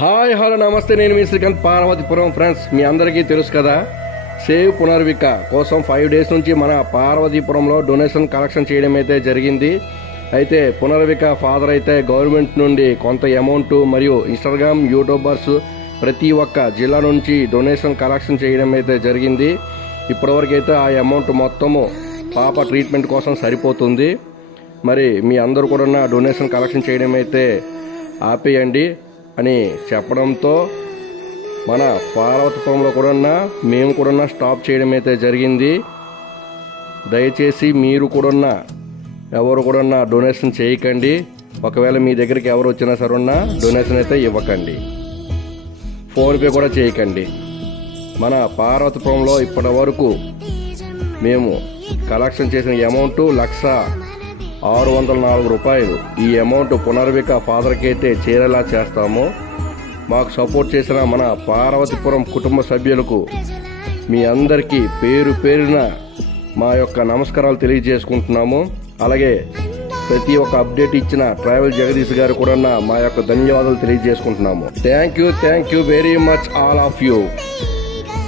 Hi hello నమస్తే, నేను మీ Srikanth Parvathipuram. Friends, మీ అందరికీ తెలుసు కదా, సేవ్ పునర్విక కోసం 5 days నుంచి మన పార్వతీపురంలో డొనేషన్ కలెక్షన్ చేయడం అయితే జరిగింది. అయితే పునర్విక ఫాదర్ అయితే గవర్నమెంట్ నుండి కొంత అమౌంట్ మరియు ఇన్స్టాగ్రామ్ యూట్యూబర్స్ ప్రతి ఒక్క జిల్లా నుంచి డొనేషన్ కలెక్షన్ చేయడం అయితే జరిగింది. ఇప్పటివరకు అయితే ఆ అమౌంట్ మొత్తము పాప ట్రీట్మెంట్ కోసం సరిపోతుంది. మరి మీ అందరూ కూడా డొనేషన్ కలెక్షన్ చేయడం అయితే ఆపేయండి అని చెప్పడంతో మన పార్వతీపురంలో కూడా మేము కూడా స్టాప్ చేయడం అయితే జరిగింది. దయచేసి మీరు కూడా ఎవరు కూడా డొనేషన్ చేయకండి. ఒకవేళ మీ దగ్గరికి ఎవరు వచ్చినా సరే డొనేషన్ అయితే ఇవ్వకండి, ఫోన్పే కూడా చేయకండి. మన పార్వతీపురంలో ఇప్పటి వరకు మేము కలెక్షన్ చేసిన అమౌంట్ 1,604 రూపాయలు. ఈ అమౌంట్ పునర్విక ఫాదర్కి అయితే చేరేలా చేస్తాము. మాకు సపోర్ట్ చేసిన మన పార్వతీపురం కుటుంబ సభ్యులకు మీ అందరికీ పేరు పేరున మా యొక్క నమస్కారాలు తెలియజేసుకుంటున్నాము. అలాగే ప్రతి ఒక్క అప్డేట్ ఇచ్చిన ట్రావెల్ జగదీష్ గారు కూడా మా యొక్క ధన్యవాదాలు తెలియజేసుకుంటున్నాము. Thank you very much all of you.